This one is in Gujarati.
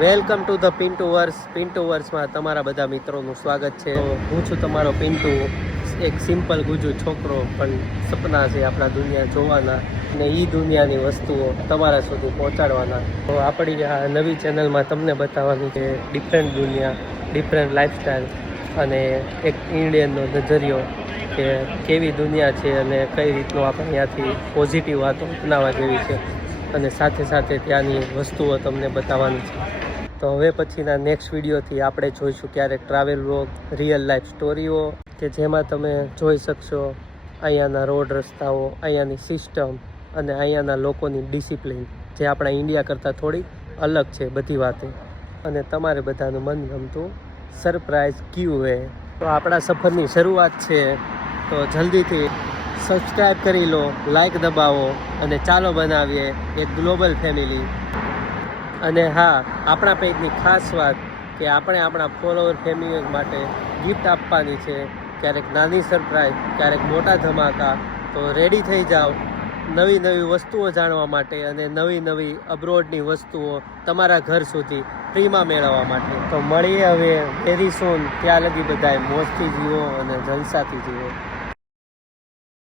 વેલકમ ટુ ધ પિન્ટુ વર્સમાં તમારા બધા મિત્રોનું સ્વાગત છે. હું છું તમારો પિન્ટુ, એક સિમ્પલ ગુજુ છોકરો, પણ સપના છે આપણા દુનિયા જોવાના અને એ દુનિયાની વસ્તુઓ તમારા સુધી પહોંચાડવાના. તો આપણી આ નવી ચેનલમાં તમને બતાવવાની છે ડિફરન્ટ દુનિયા, ડિફરન્ટ લાઈફસ્ટાઈલ અને એક ઇન્ડિયનનો નજરિયો કે કેવી દુનિયા છે અને કઈ રીતનું આપણે ત્યાંથી પોઝિટિવ વાતો અપનાવવા જેવી છે અને સાથે સાથે ત્યાંની વસ્તુઓ તમને બતાવવાની છે. તો હવે પછીના નેક્સ્ટ વિડીયોથી આપણે જોઈશું ક્યારેક ટ્રાવેલ વ્લોગ, રિયલ લાઈફ સ્ટોરીઓ કે જેમાં તમે જોઈ શકશો અહીંયાના રોડ રસ્તાઓ, અહીંયાની સિસ્ટમ અને અહીંયાના લોકોની ડિસિપ્લિન જે આપણા ઇન્ડિયા કરતાં થોડી અલગ છે બધી વાતે, અને તમારે બધાનું મનગમતું સરપ્રાઈઝ ક્યુ હે. તો આપણા સફરની શરૂઆત છે, તો જલ્દીથી સબસ્ક્રાઈબ કરી લો, લાઈક દબાવો અને ચાલો બનાવીએ એક ગ્લોબલ ફેમિલી. અને હા, આપણા પેજની ખાસ વાત કે આપણે આપણા ફોલોવર ફેમિલી માટે ગિફ્ટ આપવાની છે, ક્યારેક નાની સરપ્રાઈઝ, ક્યારેક મોટા ધમાકા. તો રેડી થઈ જાઓ નવી નવી વસ્તુઓ જાણવા માટે અને નવી નવી અબ્રોડની વસ્તુઓ તમારા ઘર સુધી ફ્રીમાં મેળવવા માટે. તો મળીએ હવે વેરી સૂન. ત્યાં લગી બધાએ મોજથી જીવો અને જલસાથી જીવો.